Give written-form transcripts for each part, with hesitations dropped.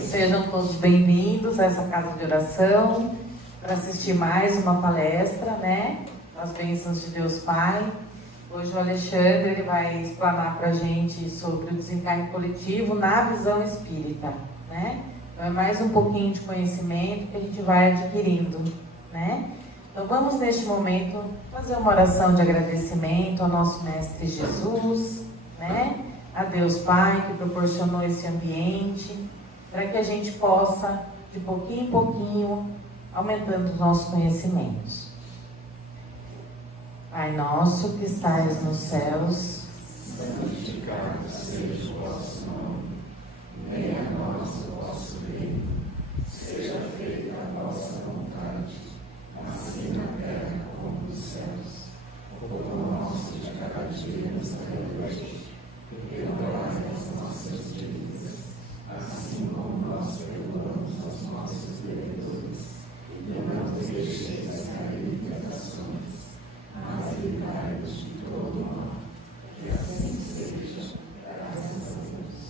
Sejam todos bem-vindos a essa casa de oração para assistir mais uma palestra, né? As bênçãos de Deus Pai. Hoje o Alexandre ele vai explanar para a gente sobre o desencarne coletivo na visão espírita, né? Então é mais um pouquinho de conhecimento que a gente vai adquirindo, né? Então vamos neste momento fazer uma oração de agradecimento ao nosso Mestre Jesus, né? A Deus Pai que proporcionou esse ambiente, para que a gente possa, de pouquinho em pouquinho, aumentando os nossos conhecimentos. Pai nosso que estais nos céus, santificado seja o vosso nome, venha a nós o vosso reino, seja feita a vossa vontade, assim na terra como nos céus. O pão nosso de cada dia nos dai hoje, perdoai as nossas dívidas, assim como nós perdoamos aos nossos devedores, e não nos deixeis cair em tentações, mas livrai-nos de todo mal, que assim seja, graças a Deus.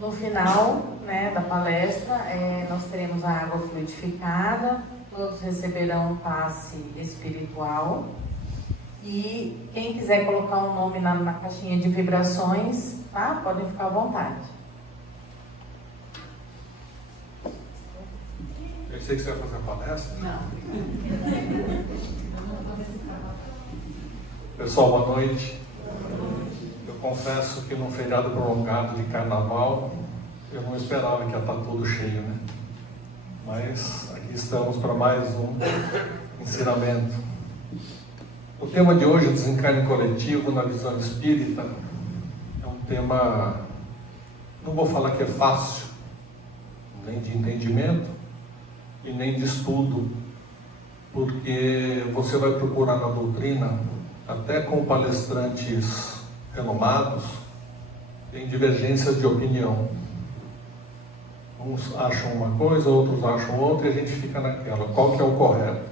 No final, né, da palestra, nós teremos a água fluidificada, todos receberão um passe espiritual. E quem quiser colocar um nome na caixinha de vibrações, tá? Podem ficar à vontade. Eu sei que você vai fazer a palestra. Não. Pessoal, boa noite. Eu confesso que num feriado prolongado de carnaval, eu não esperava que ia estar tudo cheio, né? Mas aqui estamos para mais um ensinamento. O tema de hoje, desencarne coletivo na visão espírita, é um tema, não vou falar que é fácil, nem de entendimento e nem de estudo, porque você vai procurar na doutrina, até com palestrantes renomados, tem divergências de opinião. Uns acham uma coisa, outros acham outra, e a gente fica naquela, qual que é o correto?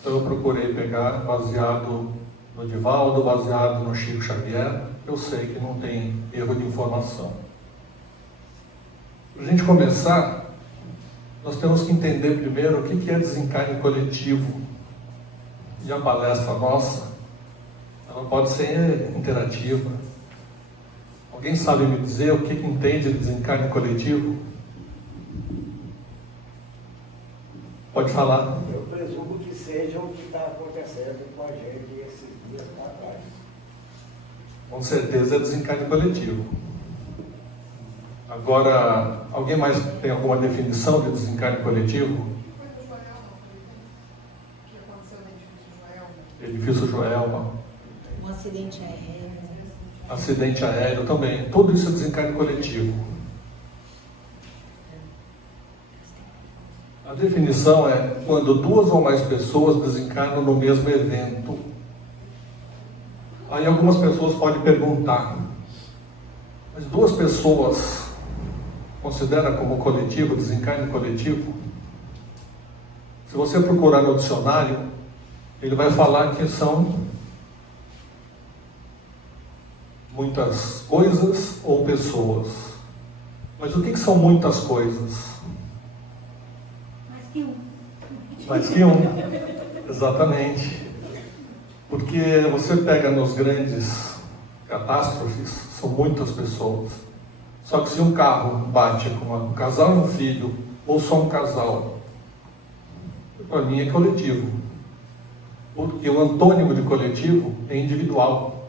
Então eu procurei pegar baseado no Divaldo, baseado no Chico Xavier. Eu sei que não tem erro de informação. Para a gente começar, nós temos que entender primeiro o que é desencarne coletivo. E a palestra nossa, ela pode ser interativa. Alguém sabe me dizer o que entende de desencarne coletivo? Pode falar. Eu presumo que seja o que está acontecendo com a gente esses dias para trás. Com certeza é desencarne coletivo. Agora, alguém mais tem alguma definição de desencarne coletivo? Edifício Joelma. Um acidente aéreo. Acidente aéreo também. Tudo isso é desencarne coletivo. A definição é quando duas ou mais pessoas desencarnam no mesmo evento. Aí algumas pessoas podem perguntar, mas duas pessoas considera como coletivo, desencarne coletivo? Se você procurar no dicionário, ele vai falar que são muitas coisas ou pessoas. Mas o que são muitas coisas? Mais que um, exatamente. Porque você pega nos grandes catástrofes, são muitas pessoas. Só que se um carro bate com um casal e um filho, ou só um casal, para mim é coletivo. Porque o antônimo de coletivo é individual.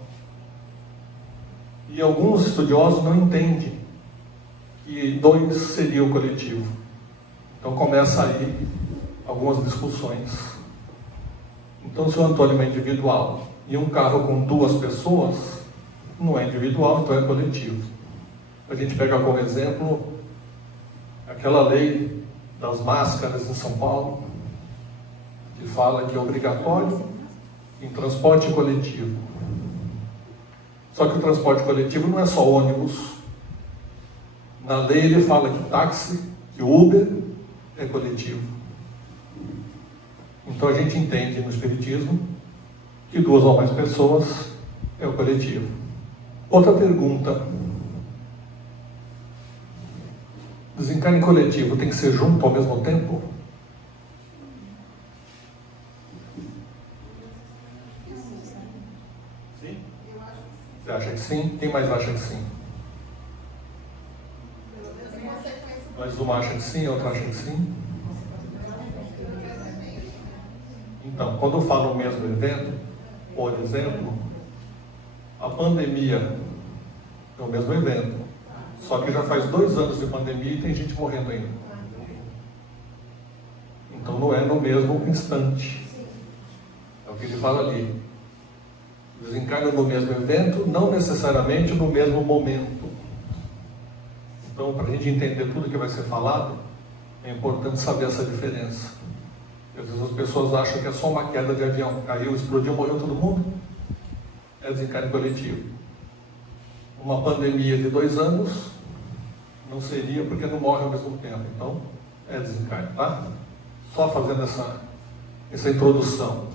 E alguns estudiosos não entendem que dois seria o coletivo. Então começa aí algumas discussões. Então, se o antônimo é individual e um carro com duas pessoas, não é individual, então é coletivo. A gente pega como exemplo aquela lei das máscaras em São Paulo, que fala que é obrigatório em transporte coletivo. Só que o transporte coletivo não é só ônibus. Na lei ele fala que táxi, que Uber é coletivo. Então a gente entende no Espiritismo que duas ou mais pessoas é o coletivo. Outra pergunta: Desencarne coletivo tem que ser junto ao mesmo tempo? Sim? Você acha que sim? Quem mais acha que sim? Mas uma acha que sim, a outra acha que sim? Então, quando eu falo o mesmo evento, por exemplo, a pandemia é o mesmo evento, só que já faz 2 anos de pandemia e tem gente morrendo ainda. Então não é no mesmo instante. É o que ele fala ali. Desencarna no mesmo evento, não necessariamente no mesmo momento. Então, para a gente entender tudo que vai ser falado, é importante saber essa diferença. Às vezes as pessoas acham que é só uma queda de avião. Caiu, explodiu, morreu todo mundo. É desencarne coletivo. Uma pandemia de 2 anos não seria porque não morre ao mesmo tempo. Então, é desencarne, tá? Só fazendo essa introdução.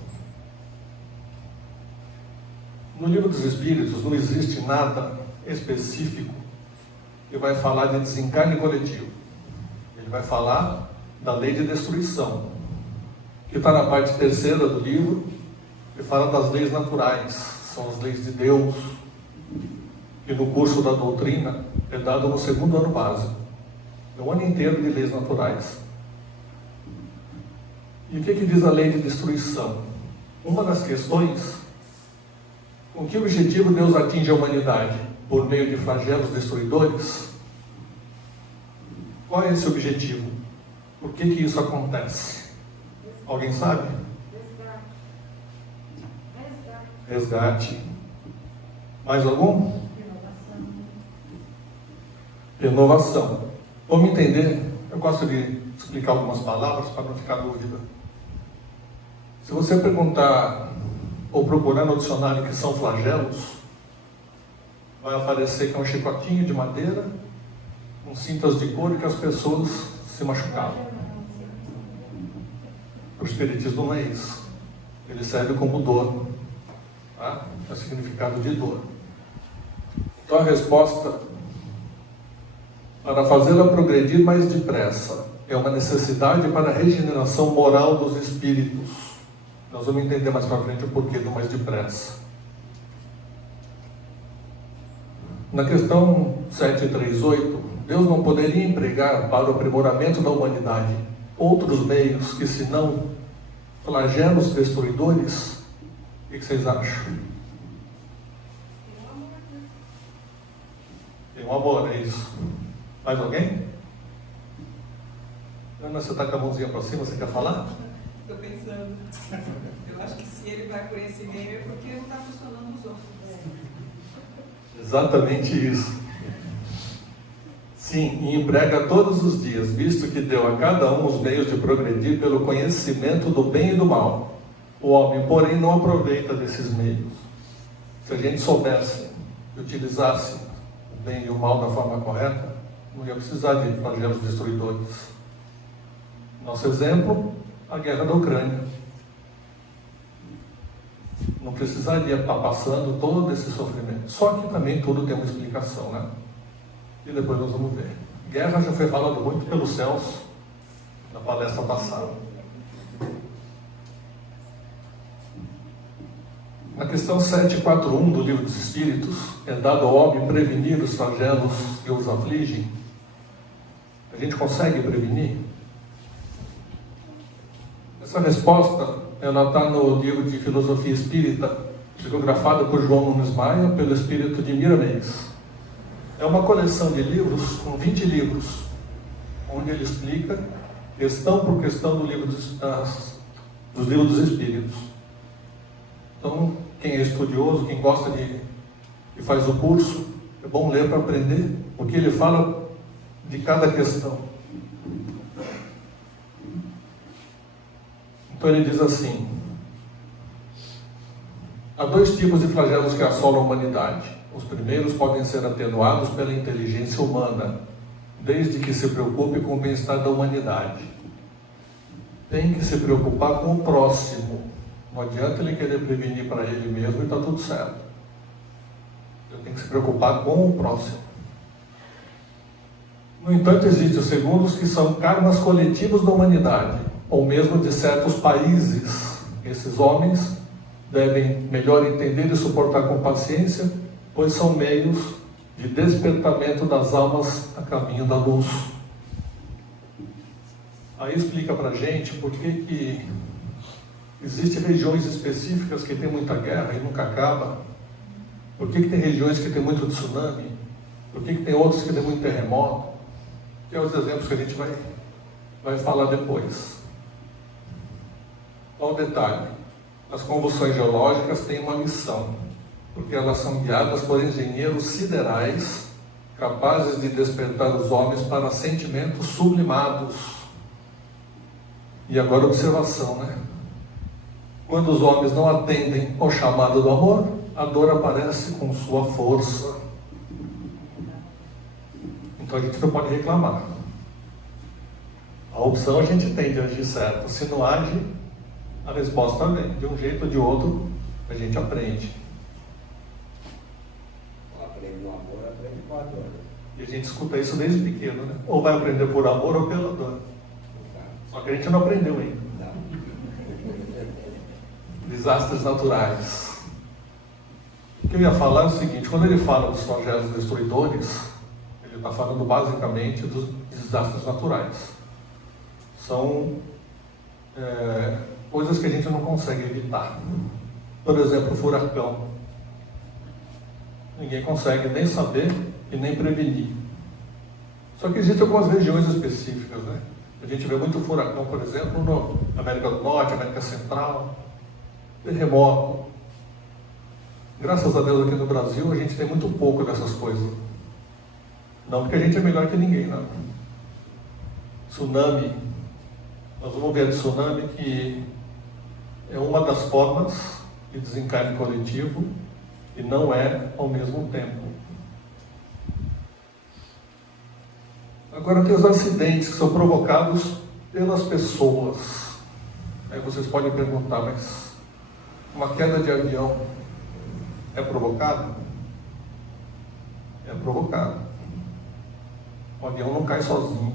No Livro dos Espíritos não existe nada específico que vai falar de desencarne coletivo. Ele vai falar da lei de destruição, que está na parte 3ª do livro, que fala das leis naturais, são as leis de Deus, que no curso da doutrina é dado no 2º ano básico. É um ano inteiro de leis naturais. E o que diz a lei de destruição? Uma das questões, com que objetivo Deus atinge a humanidade? Por meio de flagelos destruidores? Qual é esse objetivo? Por que isso acontece? Alguém sabe? Resgate. Mais algum? Renovação. Vamos entender? Eu gosto de explicar algumas palavras para não ficar dúvida. Se você perguntar ou procurar no dicionário o que são flagelos, vai aparecer que é um chicotinho de madeira com cintas de couro que as pessoas se machucavam. O espiritismo não é isso. Ele serve como dor, tá? É o significado de dor. Então a resposta para fazê-la progredir mais depressa é uma necessidade para a regeneração moral dos espíritos. Nós vamos entender mais para frente o porquê do mais depressa. Na questão 738, Deus não poderia empregar para o aprimoramento da humanidade outros meios que senão flagelos destruidores? O que vocês acham? Tem um amor, é isso. Mais alguém? Ana, você está com a mãozinha para cima, você quer falar? Estou pensando. Eu acho que se ele vai por esse meio é porque não está funcionando os outros. Exatamente isso. Sim, e emprega todos os dias, visto que deu a cada um os meios de progredir pelo conhecimento do bem e do mal. O homem, porém, não aproveita desses meios. Se a gente soubesse e utilizasse o bem e o mal da forma correta, não ia precisar de flagelos destruidores. Nosso exemplo, a guerra da Ucrânia. Não precisaria estar passando todo esse sofrimento. Só que também tudo tem uma explicação, né? E depois nós vamos ver. Guerra já foi falado muito pelos Celso na palestra passada. Na questão 741 do Livro dos Espíritos, é dado ao homem prevenir os flagelos que os afligem. A gente consegue prevenir? Essa resposta, ela está no livro de Filosofia Espírita, psicografado por João Nunes Maia, pelo espírito de Miramês. É uma coleção de livros, com 20 livros, onde ele explica, questão por questão dos livros dos Espíritos. Então, quem é estudioso, quem gosta e faz o curso, é bom ler para aprender o que ele fala de cada questão. Então ele diz assim: há 2 tipos de flagelos que assolam a humanidade. Os primeiros podem ser atenuados pela inteligência humana, desde que se preocupe com o bem-estar da humanidade. Tem que se preocupar com o próximo. Não adianta ele querer prevenir para ele mesmo e está tudo certo. Ele tem que se preocupar com o próximo. No No entanto, existem os segundos que são karmas coletivos da humanidade, ou mesmo de certos países. Esses homens devem melhor entender e suportar com paciência, pois são meios de despertamento das almas a caminho da luz. Aí explica pra gente por que existem regiões específicas que tem muita guerra e nunca acaba. Por que tem regiões que tem muito tsunami? Por que tem outros que tem muito terremoto? Que é os exemplos que a gente vai falar depois. Qual o detalhe? As convulsões geológicas têm uma missão, porque elas são guiadas por engenheiros siderais capazes de despertar os homens para sentimentos sublimados. E agora observação, né? Quando os homens não atendem ao chamado do amor, a dor aparece com sua força. Então a gente não pode reclamar. A opção a gente tem de agir certo. Se não age, a resposta vem. De um jeito ou de outro, a gente aprende. Aprende no amor, aprende com a dor. E a gente escuta isso desde pequeno, né? Ou vai aprender por amor ou pela dor. Só que a gente não aprendeu ainda. Desastres naturais. O que eu ia falar é o seguinte: quando ele fala dos flagelos destruidores, ele está falando basicamente dos desastres naturais. São coisas que a gente não consegue evitar. Por exemplo, o furacão. Ninguém consegue nem saber e nem prevenir. Só que existem algumas regiões específicas, né? A gente vê muito furacão, por exemplo, na América do Norte, América Central, terremoto. Graças a Deus aqui no Brasil a gente tem muito pouco dessas coisas. Não porque a gente é melhor que ninguém, não. Tsunami. Nós vamos ver a tsunami, que é uma das formas de desencarne coletivo e não é ao mesmo tempo. Agora tem os acidentes que são provocados pelas pessoas. Aí vocês podem perguntar, mas uma queda de avião é provocada? É provocada. O avião não cai sozinho.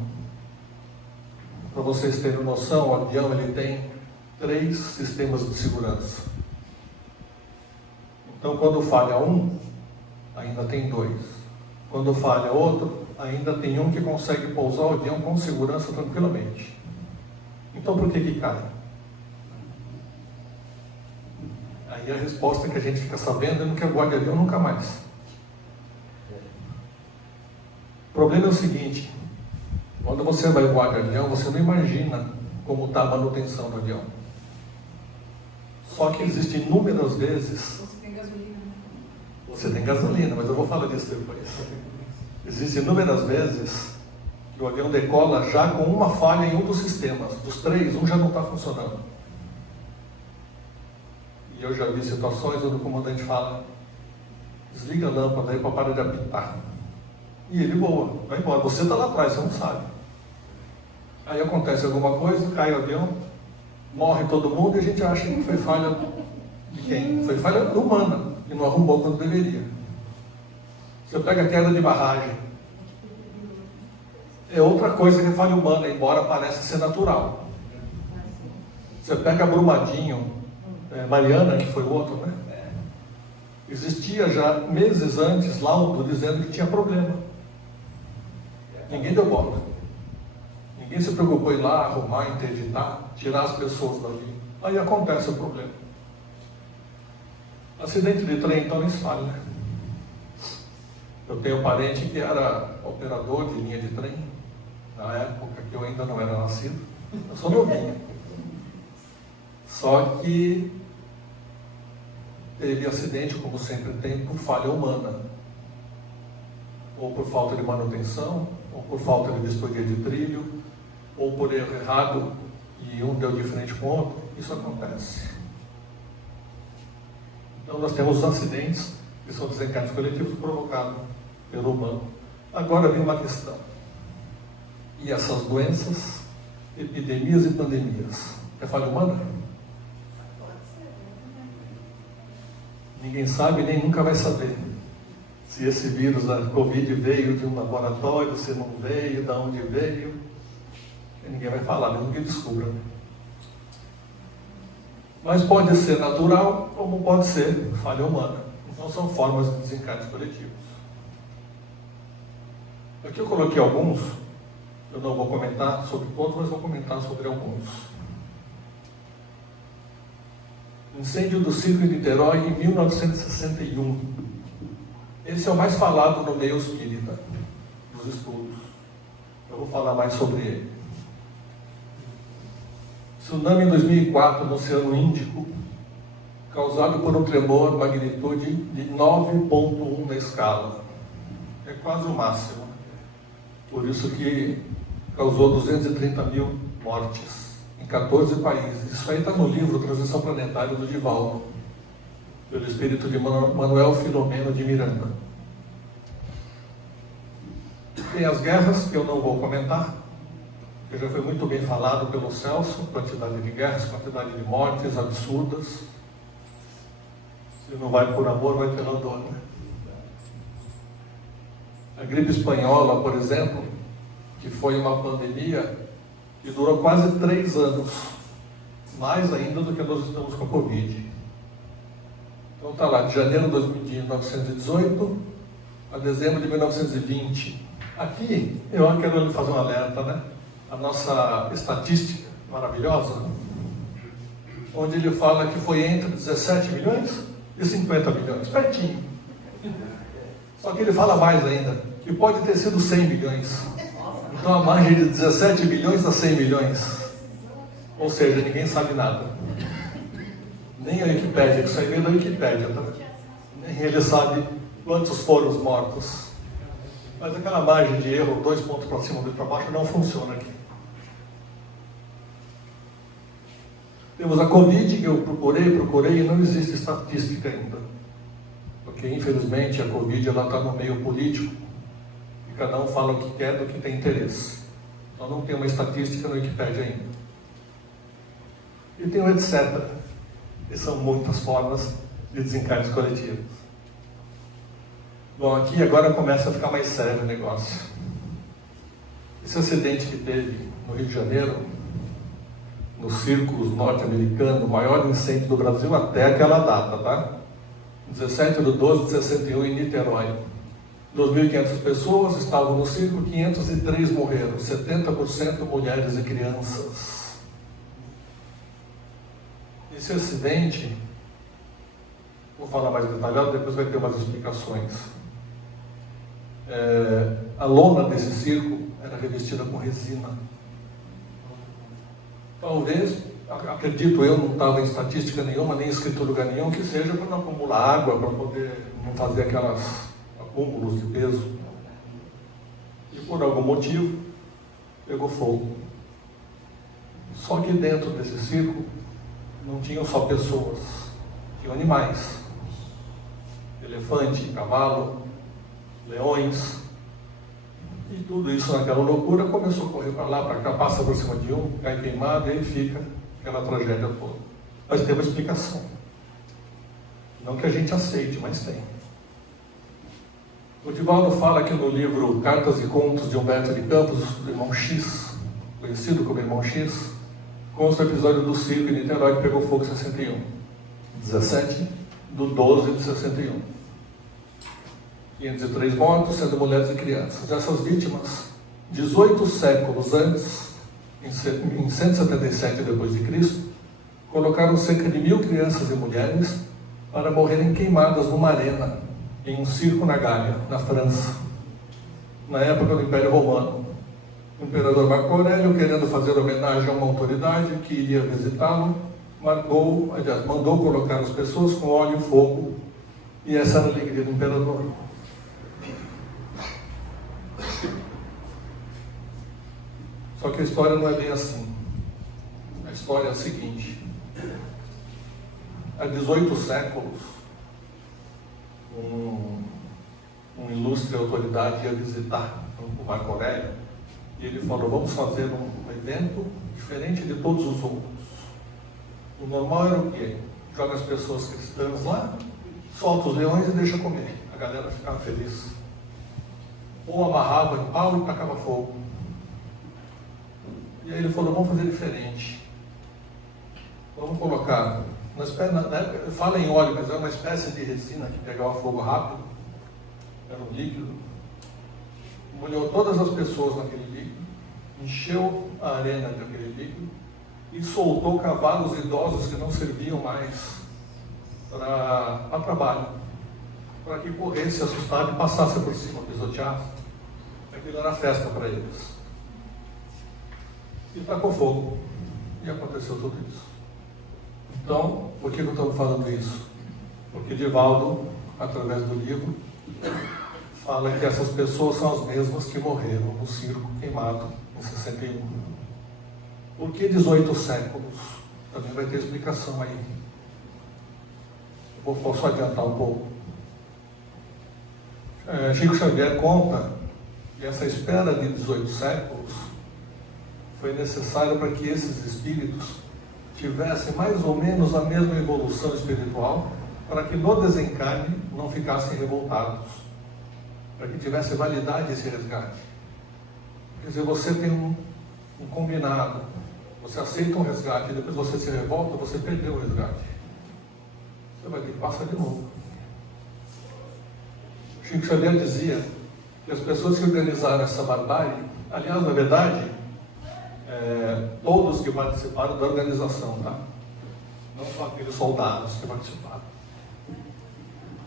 Para vocês terem noção, o avião ele tem 3 sistemas de segurança. Então, quando falha um, ainda tem 2. Quando falha outro, ainda tem um que consegue pousar o avião com segurança tranquilamente. Então, por que cai? Aí a resposta que a gente fica sabendo é não quer voar de avião nunca mais. O problema é o seguinte: quando você vai voar de avião, você não imagina como está a manutenção do avião. Só que existe inúmeras vezes... Você tem gasolina. Você tem gasolina, mas eu vou falar disso depois. Existem inúmeras vezes que o avião decola já com uma falha em um dos sistemas. Dos 3, um já não está funcionando. E eu já vi situações onde o comandante fala: desliga a lâmpada aí para parar de apitar. E ele voa, vai embora. Você está lá atrás, você não sabe. Aí acontece alguma coisa, cai o avião, morre todo mundo e a gente acha que foi falha de quem? Foi falha humana, que não arrumou quando deveria. Você pega a queda de barragem, é outra coisa que é falha humana, embora pareça ser natural. Você pega Brumadinho, Mariana, que foi o outro, né? Existia já meses antes laudo dizendo que tinha problema. Ninguém deu bola. Ninguém se preocupou em ir lá, arrumar, interditar, tirar as pessoas dali. Aí acontece o problema. Acidente de trem, então, nem se fala, né? Eu tenho um parente que era operador de linha de trem, na época que eu ainda não era nascido. Eu sou novinho. Só que teve acidente, como sempre tem, por falha humana. Ou por falta de manutenção, ou por falta de vistoria de trilho, ou por erro errado e um deu de frente com o outro. Isso acontece. Então nós temos os acidentes que são desencarnes coletivos provocados pelo humano. Agora vem uma questão: e essas doenças, epidemias e pandemias, é falha humana? Ninguém sabe nem nunca vai saber. se esse vírus, a Covid, veio de um laboratório, se não veio, de onde veio. E ninguém vai falar, mesmo que descubra. Mas pode ser natural, como pode ser falha humana. Então são formas de desencarnes coletivos. Aqui eu coloquei alguns, eu não vou comentar sobre todos, mas vou comentar sobre alguns. Incêndio do circo em Niterói em 1961. Esse é o mais falado no meio espírita, dos estudos. Eu vou falar mais sobre ele. Tsunami em 2004 no Oceano Índico, causado por um tremor magnitude de 9,1 na escala. É quase o máximo. Por isso que causou 230 mil mortes em 14 países. Isso aí está no livro Transição Planetária do Divaldo, pelo espírito de Manuel Filomeno de Miranda. Tem as guerras, que eu não vou comentar, que já foi muito bem falado pelo Celso, quantidade de guerras, quantidade de mortes absurdas. Se não vai por amor, vai pela dor, né? A gripe espanhola, por exemplo, que foi uma pandemia que durou quase 3 anos, mais ainda do que nós estamos com a Covid. Então está lá, de janeiro de 1918 a dezembro de 1920. Aqui, eu quero lhe fazer um alerta, né? A nossa estatística maravilhosa, onde ele fala que foi entre 17 milhões e 50 milhões, pertinho. Só que ele fala mais ainda, que pode ter sido 100 milhões. Então a margem de 17 milhões a 100 milhões. Ou seja, ninguém sabe nada. Nem a Wikipédia, que isso aí vem da Wikipédia, tá? Nem ele sabe quantos foram os mortos. Mas aquela margem de erro, 2 pontos para cima, 2 para baixo, não funciona aqui. Temos a Covid, que eu procurei e não existe estatística ainda. Porque, infelizmente, a Covid está no meio político e cada um fala o que quer do que tem interesse. Então não tem uma estatística no Wikipédia ainda. E tem o etc. E são muitas formas de desencarnes coletivos. Bom, aqui agora começa a ficar mais sério o negócio. Esse acidente que teve no Rio de Janeiro, no Círculos norte-americano, o maior incêndio do Brasil até aquela data, tá? 17/12/61 em Niterói. 2.500 pessoas estavam no circo, 503 morreram, 70% mulheres e crianças. Esse acidente, vou falar mais detalhado, depois vai ter umas explicações. A lona desse circo era revestida com resina. Talvez, acredito eu, não estava em estatística nenhuma, nem escrito em lugar nenhum, que seja para não acumular água, para poder não fazer aquelas acúmulos de peso. E por algum motivo, pegou fogo. Só que dentro desse circo, não tinham só pessoas, tinham animais. Elefante, cavalo, leões. E tudo isso naquela loucura começou a correr para lá, para cá, passa por cima de um, cai queimado, e aí fica aquela tragédia toda. Mas tem uma explicação. Não que a gente aceite, mas tem. O Divaldo fala aqui no livro Cartas e Contos de Humberto de Campos, do Irmão X, conhecido como Irmão X, consta o episódio do circo em Niterói que pegou fogo em 61. 17/12/61. 503 mortos, sendo mulheres e crianças. Essas vítimas, 18 séculos antes, em 177 d.C., colocaram cerca de 1.000 crianças e mulheres para morrerem queimadas numa arena, em um circo na Gália, na França, na época do Império Romano. O imperador Marco Aurélio, querendo fazer homenagem a uma autoridade que iria visitá-lo, mandou colocar as pessoas com óleo e fogo, e essa era a alegria do imperador. Só que a história não é bem assim. A história é a seguinte: há 18 séculos, um ilustre autoridade ia visitar o Marco Aurélio, e ele falou: vamos fazer um evento diferente de todos os outros. O normal era o quê? Joga as pessoas cristãs lá, solta os leões e deixa comer. a galera ficava feliz. Ou amarrava em pau e tacava fogo. E aí ele falou, vamos fazer diferente. Vamos colocar, fala em óleo, mas é uma espécie de resina que pegava fogo rápido, era um líquido. Molhou todas as pessoas naquele líquido, encheu a arena daquele líquido e soltou cavalos idosos que não serviam mais para trabalho, para que corresse assustado e passasse por cima, pisoteasse. Aquilo era festa para eles. E tacou fogo. E aconteceu tudo isso. Então, por que eu estou falando isso? Porque Divaldo, através do livro, fala que essas pessoas são as mesmas que morreram no circo queimado em 61. Por que 18 séculos? Também vai ter explicação aí. Posso adiantar um pouco. Chico Xavier conta que essa espera de 18 séculos foi necessária para que esses espíritos tivessem mais ou menos a mesma evolução espiritual, para que no desencarne não ficassem revoltados, para que tivesse validade esse resgate. Quer dizer, você tem um combinado, você aceita um resgate, e depois você se revolta, você perdeu o resgate. Você vai ter que passar de novo. Chico Xavier dizia que as pessoas que organizaram essa barbárie, aliás, na verdade, todos que participaram da organização, tá? Não só aqueles soldados que participaram,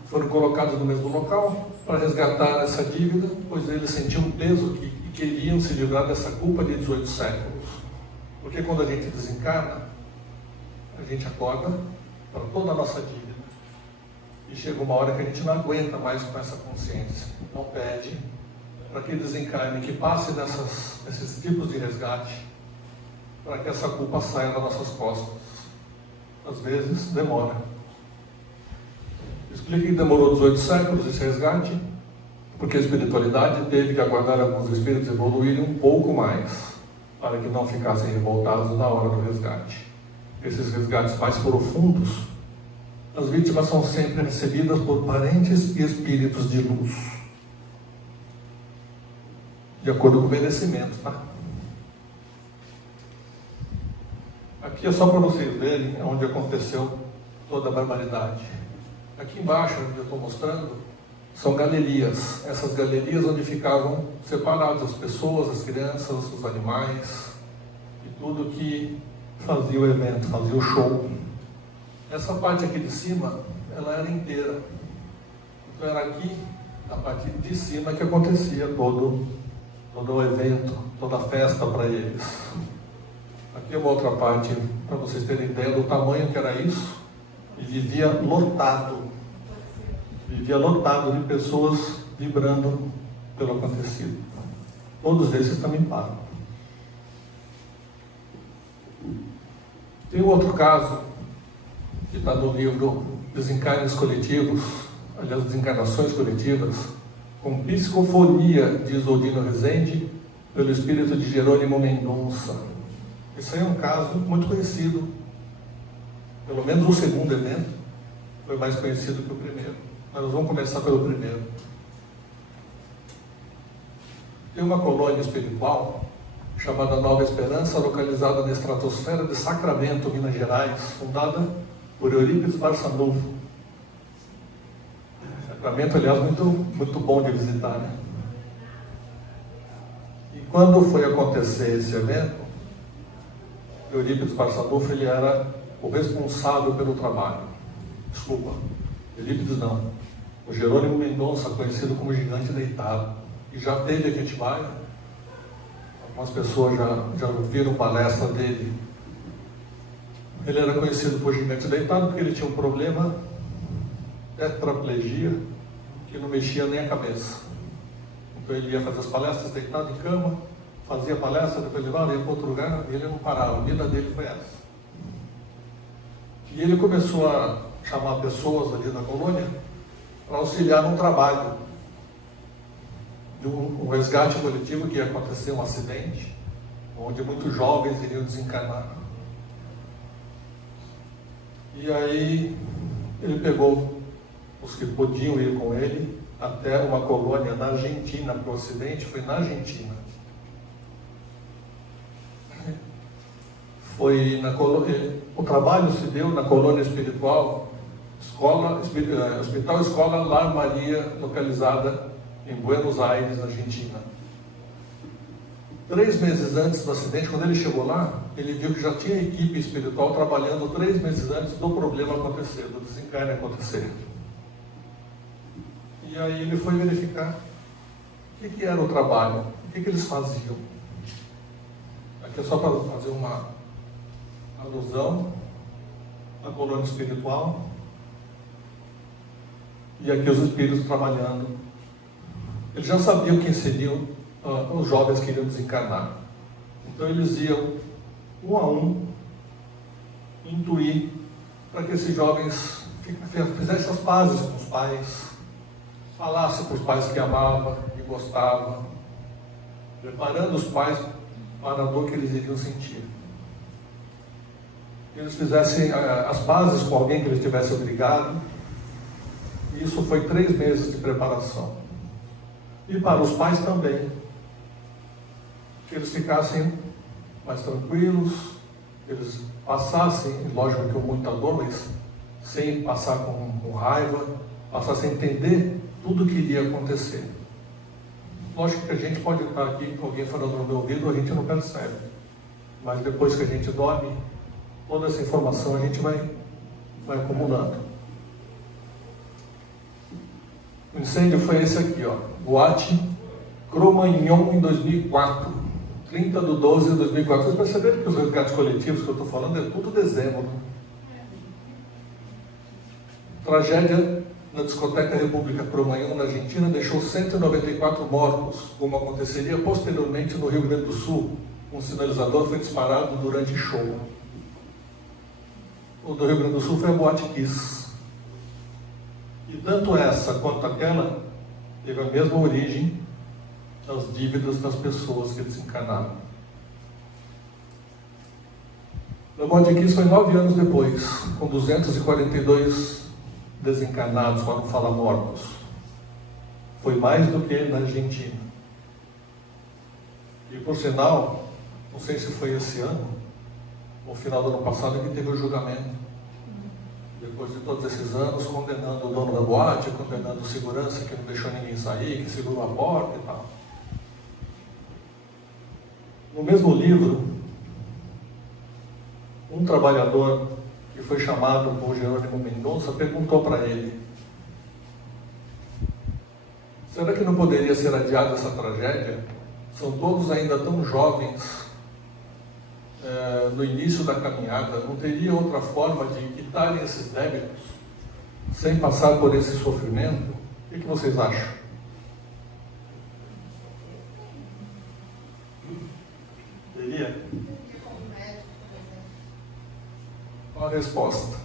foram colocados no mesmo local para resgatar essa dívida, pois eles sentiam um peso e queriam se livrar dessa culpa de 18 séculos. Porque quando a gente desencarna, a gente acorda para toda a nossa dívida. E chega uma hora que a gente não aguenta mais com essa consciência. Então pede para que desencarne, que passe desses tipos de resgate, para que essa culpa saia das nossas costas. Às vezes demora. Explica que demorou 18 séculos esse resgate, porque a espiritualidade teve que aguardar alguns espíritos evoluírem um pouco mais, para que não ficassem revoltados na hora do resgate. Esses resgates mais profundos, as vítimas são sempre recebidas por parentes e espíritos de luz, de acordo com o merecimento, tá? Aqui é só para vocês verem onde aconteceu toda a barbaridade. Aqui embaixo, onde eu estou mostrando, são galerias. Essas galerias onde ficavam separadas as pessoas, as crianças, os animais e tudo que fazia o evento, fazia o show. Essa parte aqui de cima, ela era inteira. Então era aqui, a parte de cima, que acontecia todo o evento, toda a festa para eles. Aqui é uma outra parte, para vocês terem ideia do tamanho que era isso. E vivia lotado de pessoas vibrando pelo acontecido. Todos esses também param. Tem um outro caso, que está no livro Desencarnes Coletivos, aliás, Desencarnações Coletivas, com psicofonia de Isoldino Rezende, pelo espírito de Jerônimo Mendonça. Esse aí é um caso muito conhecido. Pelo menos o segundo evento foi mais conhecido que o primeiro. Mas nós vamos começar pelo primeiro. Tem uma colônia espiritual chamada Nova Esperança, localizada na estratosfera de Sacramento, Minas Gerais, fundada por Eurípides Barçanufo. Sacramento, aliás, muito bom de visitar, né? E quando foi acontecer esse evento, Eurípides Barçanufo, ele era o responsável pelo trabalho. Desculpa, Eurípides não. O Jerônimo Mendonça, conhecido como Gigante Deitado, e já teve aqui em Atibaia. Algumas pessoas já viram palestra dele. Ele era conhecido por Gigante Deitado porque ele tinha um problema, tetraplegia, que não mexia nem a cabeça. Então ele ia fazer as palestras deitado em cama, fazia palestra, depois ia para outro lugar, e ele não parava. A vida dele foi essa. E ele começou a chamar pessoas ali da colônia para auxiliar no trabalho de um resgate coletivo que ia acontecer um acidente, onde muitos jovens iriam desencarnar. E aí ele pegou os que podiam ir com ele até uma colônia na Argentina, para o Ocidente, foi na Argentina. O trabalho se deu na colônia espiritual, Hospital Escola Lar Maria, localizada em Buenos Aires, Argentina. 3 meses antes do acidente, quando ele chegou lá, ele viu que já tinha equipe espiritual trabalhando 3 meses antes do problema acontecer, do desencarne acontecer. E aí ele foi verificar o que era o trabalho, o que eles faziam. Aqui é só para fazer uma alusão à colônia espiritual. E aqui os espíritos trabalhando. Eles já sabiam quem seriam os jovens que iriam desencarnar. Então eles iam, um a um, intuir para que esses jovens fizessem as pazes com os pais, falassem com os pais que amavam e gostavam, preparando os pais para a dor que eles iriam sentir. Que eles fizessem as pazes com alguém que eles tivessem obrigado. E isso foi 3 meses de preparação. E para os pais também. Que eles ficassem mais tranquilos, que eles passassem, lógico que com muita dor, mas sem passar com raiva, passassem a entender tudo o que iria acontecer. Lógico que a gente pode estar aqui com alguém falando no meu ouvido, a gente não percebe. Mas depois que a gente dorme, toda essa informação a gente vai acumulando. O incêndio foi esse aqui, ó. Boate Cromagnon em 2004. 30 de 12 de 2004. Vocês perceberam que os resgates coletivos que eu estou falando é tudo dezembro. Tragédia na discoteca República Cromagnon, na Argentina, deixou 194 mortos, como aconteceria posteriormente no Rio Grande do Sul. Um sinalizador foi disparado durante show. O do Rio Grande do Sul foi a Boate Kiss. E tanto essa quanto aquela teve a mesma origem das dívidas das pessoas que desencarnaram. A Boate Kiss foi 9 anos depois, com 242 desencarnados, para não falar mortos. Foi mais do que na Argentina. E por sinal, não sei se foi esse ano, ou final do ano passado, que teve o julgamento. Depois de todos esses anos, condenando o dono da boate, condenando o segurança que não deixou ninguém sair, que segurou a porta e tal. No mesmo livro, um trabalhador que foi chamado por Jerônimo Mendonça perguntou para ele: será que não poderia ser adiada essa tragédia? São todos ainda tão jovens, no início da caminhada, não teria outra forma de quitarem esses débitos sem passar por esse sofrimento? O que vocês acham? Teria? Qual a resposta?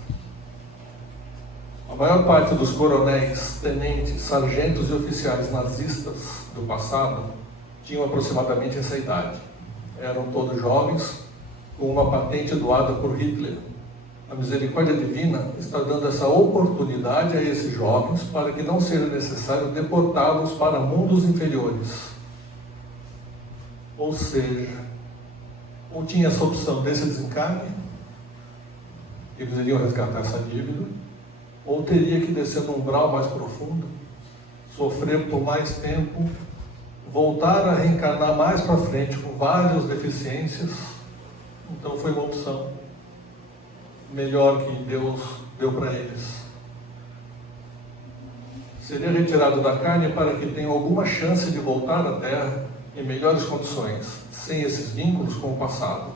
A maior parte dos coronéis, tenentes, sargentos e oficiais nazistas do passado tinham aproximadamente essa idade. Eram todos jovens, com uma patente doada por Hitler. A misericórdia divina está dando essa oportunidade a esses jovens para que não seja necessário deportá-los para mundos inferiores. Ou seja, ou tinha essa opção desse desencarne, eles iriam resgatar essa dívida, ou teria que descer num umbral mais profundo, sofrer por mais tempo, voltar a reencarnar mais para frente com várias deficiências. Então foi uma opção melhor que Deus deu para eles. Seria retirado da carne para que tenham alguma chance de voltar à Terra em melhores condições, sem esses vínculos com o passado.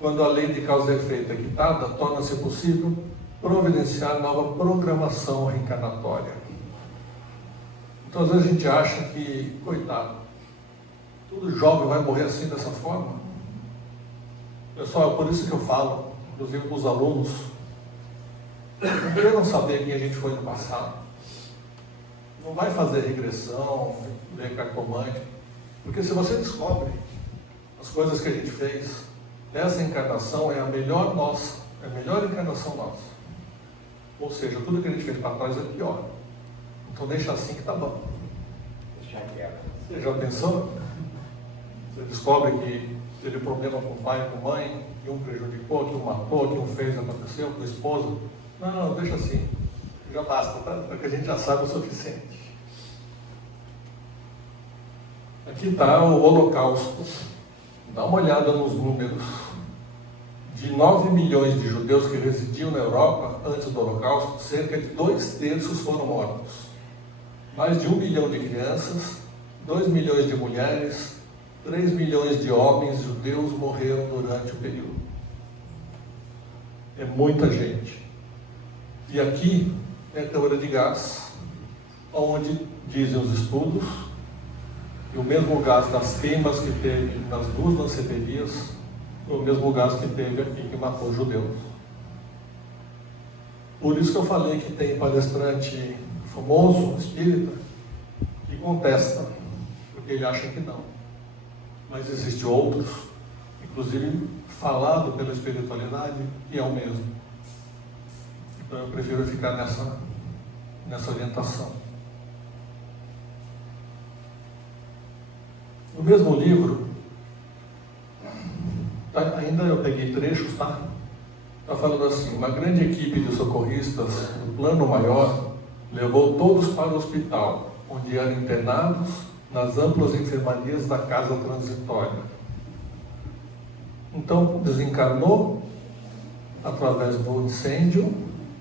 Quando a lei de causa e efeito é quitada, torna-se possível providenciar nova programação reencarnatória. Então às vezes a gente acha que, coitado, todo jovem vai morrer assim, dessa forma. Pessoal, é por isso que eu falo, inclusive para os alunos, não queiram saber quem a gente foi no passado. Não vai fazer regressão, ver cartomante, porque se você descobre as coisas que a gente fez, essa encarnação é a melhor nossa, é a melhor encarnação nossa. Ou seja, tudo que a gente fez para trás é pior. Então deixa assim que tá bom. Deixar quieto. Você já pensou? Você descobre que teve problema com o pai e com a mãe, que um prejudicou, que um matou, que um fez, aconteceu, com a esposa. Não, deixa assim. Já basta, tá? Porque a gente já sabe o suficiente. Aqui está o Holocausto. Dá uma olhada nos números. De 9 milhões de judeus que residiam na Europa antes do Holocausto, cerca de 2/3 foram mortos. Mais de 1 milhão de crianças, 2 milhões de mulheres, 3 milhões de homens judeus morreram durante o período. É muita gente. E aqui é a câmara de gás, onde dizem os estudos que o mesmo gás das queimas que teve nas 2 lanceterias foi o mesmo gás que teve aqui, que matou os judeus. Por isso que eu falei que tem palestrante famoso, espírita, que contesta, porque ele acha que não. Mas existem outros, inclusive falado pela espiritualidade, que é o mesmo. Então eu prefiro ficar nessa orientação. No mesmo livro, ainda eu peguei trechos, tá? Está falando assim: uma grande equipe de socorristas do plano maior levou todos para o hospital, onde eram internados nas amplas enfermarias da casa transitória. Então desencarnou através do incêndio,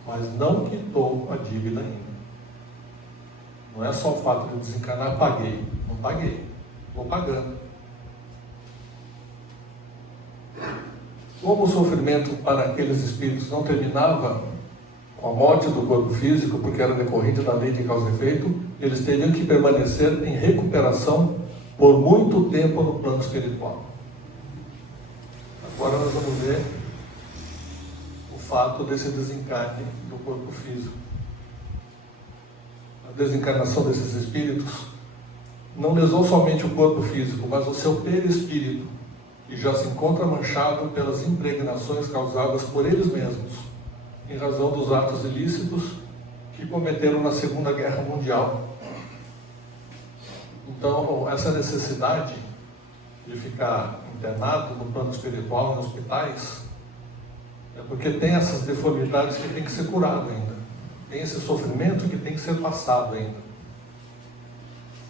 mas não quitou a dívida ainda. Não é só o fato de desencarnar, paguei. Não paguei, vou pagando. Como o sofrimento para aqueles espíritos não terminava com a morte do corpo físico, porque era decorrente da lei de causa e efeito, eles teriam que permanecer em recuperação por muito tempo no plano espiritual. Agora nós vamos ver o fato desse desencarne do corpo físico. A desencarnação desses espíritos não lesou somente o corpo físico, mas o seu perispírito, que já se encontra manchado pelas impregnações causadas por eles mesmos, em razão dos atos ilícitos que cometeram na Segunda Guerra Mundial. Então, essa necessidade de ficar internado no plano espiritual, em hospitais, é porque tem essas deformidades que tem que ser curado ainda. Tem esse sofrimento que tem que ser passado ainda.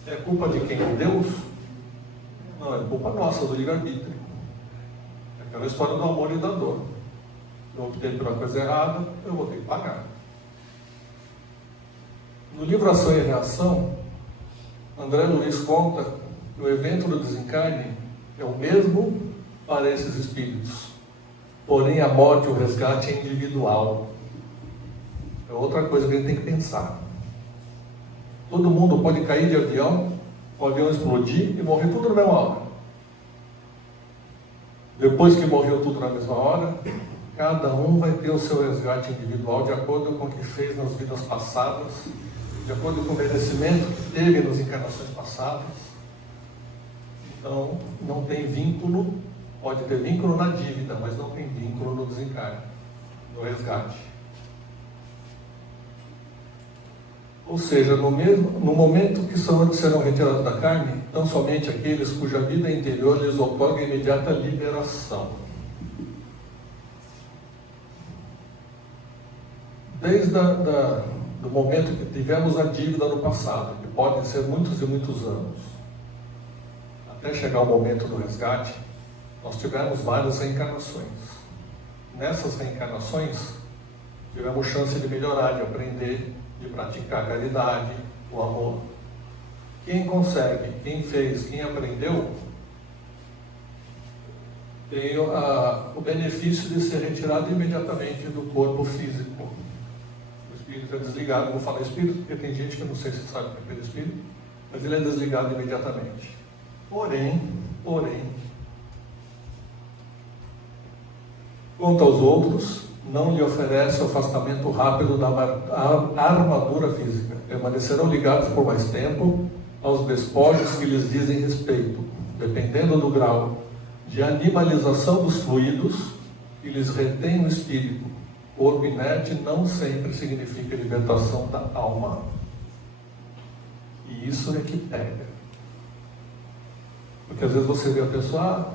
É culpa de quem? De Deus? Não, é culpa nossa, do livre-arbítrio. É aquela história do amor e da dor. Eu optei pela coisa errada, eu vou ter que pagar. No livro Ação e Reação, André Luiz conta que o evento do desencarne é o mesmo para esses espíritos. Porém, a morte e o resgate é individual. É outra coisa que a gente tem que pensar. Todo mundo pode cair de avião, o avião explodir e morrer tudo na mesma hora. Depois que morreu tudo na mesma hora, cada um vai ter o seu resgate individual de acordo com o que fez nas vidas passadas, de acordo com o merecimento que teve nas encarnações passadas. Então, não tem vínculo, pode ter vínculo na dívida, mas não tem vínculo no desencarne, no resgate. Ou seja, no momento que serão retirados da carne, tão somente aqueles cuja vida interior lhes otorga imediata liberação. Desde do momento que tivemos a dívida no passado, que podem ser muitos e muitos anos, até chegar o momento do resgate, nós tivemos várias reencarnações. Nessas reencarnações, tivemos chance de melhorar, de aprender, de praticar a caridade, o amor. Quem consegue, quem fez, quem aprendeu, tem o benefício de ser retirado imediatamente do corpo físico. O espírito é desligado, vou falar espírito porque tem gente que não sei se sabe o que é espírito, mas ele é desligado imediatamente. Porém, quanto aos outros, não lhe oferece o afastamento rápido da armadura física. Permanecerão ligados por mais tempo aos despojos que lhes dizem respeito, dependendo do grau de animalização dos fluidos que lhes retém o espírito. Corpo inerte não sempre significa libertação da alma. E isso é que pega. Porque às vezes você vê a pessoa,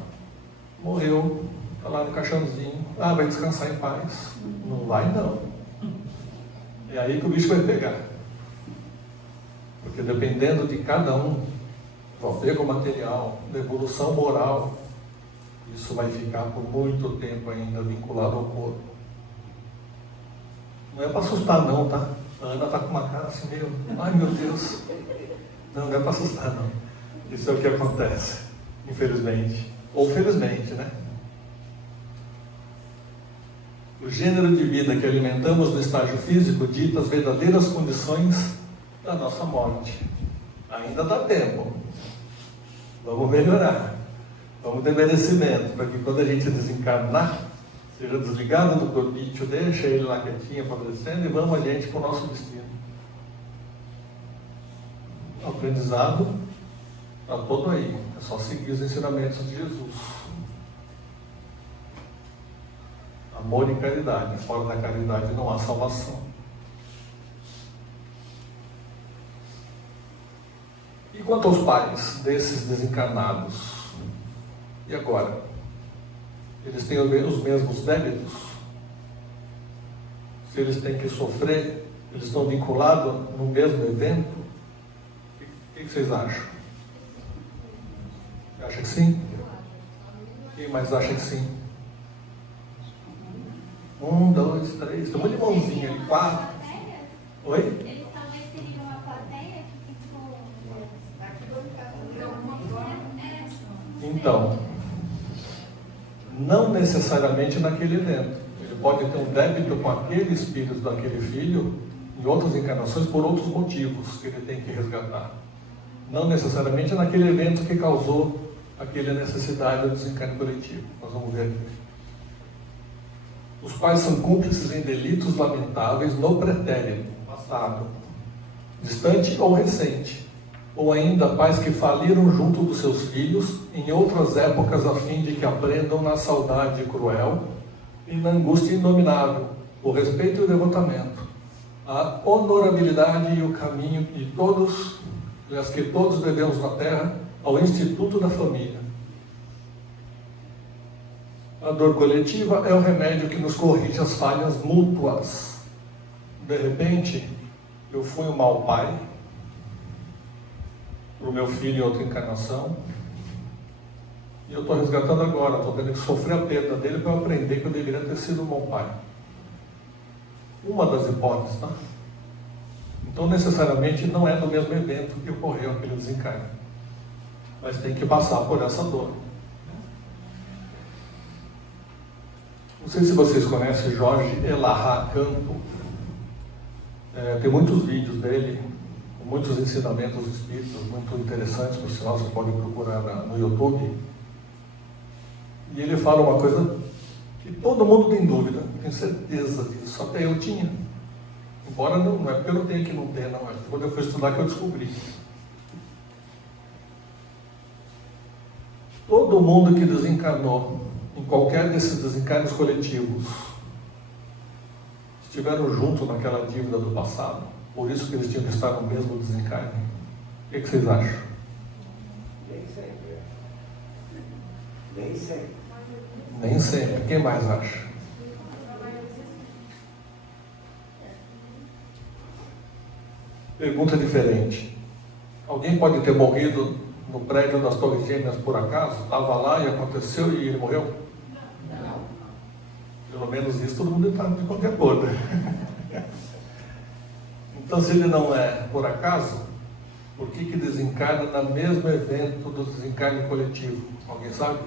morreu, está lá no caixãozinho, vai descansar em paz. Não vai não. É aí que o bicho vai pegar. Porque dependendo de cada um, do apego material, da evolução moral, isso vai ficar por muito tempo ainda vinculado ao corpo. Não é para assustar não, tá? A Ana está com uma cara assim meio, ai meu Deus. Não é para assustar não. Isso é o que acontece, infelizmente. Ou felizmente, né? O gênero de vida que alimentamos no estágio físico dita as verdadeiras condições da nossa morte. Ainda dá tempo. Vamos melhorar. Vamos ter merecimento, para que quando a gente desencarnar, seja desligado do corpício, deixa ele lá quietinho, apodrecendo, e vamos a gente para o nosso destino. O aprendizado está todo aí. É só seguir os ensinamentos de Jesus. Amor e caridade. Fora da caridade não há salvação. E quanto aos pais desses desencarnados? E agora? Eles têm os mesmos débitos? Se eles têm que sofrer, eles estão vinculados no mesmo evento? O que vocês acham? Acha que sim? Quem mais acha que sim? 1, 2, 3. Tem uma de mãozinha ali. 4. Oi? Eles talvez seriam uma plateia que ficou. Então, não necessariamente naquele evento. Ele pode ter um débito com aquele espírito daquele filho em outras encarnações por outros motivos que ele tem que resgatar. Não necessariamente naquele evento que causou aquela necessidade do desencarne coletivo. Nós vamos ver aqui. Os pais são cúmplices em delitos lamentáveis no pretérito, passado, distante ou recente, ou ainda pais que faliram junto dos seus filhos em outras épocas a fim de que aprendam na saudade cruel e na angústia inominável, o respeito e o devotamento, a honorabilidade e o caminho que todos devemos na terra ao Instituto da Família. A dor coletiva é o remédio que nos corrige as falhas mútuas. De repente, eu fui um mau pai para o meu filho em outra encarnação, e eu estou resgatando agora, estou tendo que sofrer a perda dele para eu aprender que eu deveria ter sido um mau pai. Uma das hipóteses, tá? Então, necessariamente, não é no mesmo evento que ocorreu aquele desencarne, mas tem que passar por essa dor. Não sei se vocês conhecem Jorge Elarra Campo. Tem muitos vídeos dele, muitos ensinamentos espíritas muito interessantes, por sinal você pode procurar no YouTube. E ele fala uma coisa que todo mundo tem dúvida, tenho certeza disso, até eu tinha. Embora não é porque eu não tenho que não ter, não, é quando eu fui estudar que eu descobri. Todo mundo que desencarnou em qualquer desses desencarnes coletivos estiveram juntos naquela dívida do passado, por isso que eles tinham que estar no mesmo desencarne. O que vocês acham? Nem sempre. Nem sempre. Nem sempre. Quem mais acha? Pergunta diferente. Alguém pode ter morrido no prédio das Torres Gêmeas por acaso? Estava lá e aconteceu e ele morreu? Não. Pelo menos isso todo mundo está de qualquer acordo. Então, se ele não é por acaso, por que desencarna no mesmo evento do desencarne coletivo? Alguém sabe?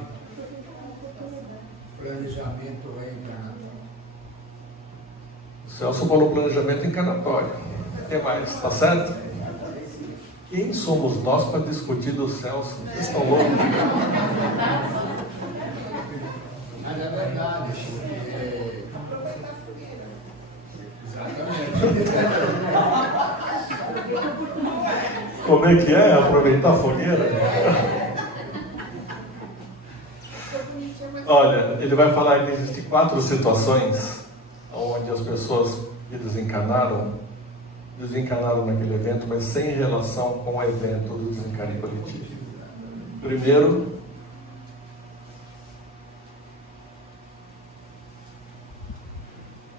Planejamento reencarnatório. O Celso falou planejamento encarnatório. O que mais? Está certo? Quem somos nós para discutir do Celso? Vocês estão loucos? Mas é verdade, Como é que é? Aproveitar a fogueira? Olha, ele vai falar que existem 4 situações onde as pessoas que desencarnaram desencarnaram naquele evento, mas sem relação com o evento do desencarne coletivo. Primeiro,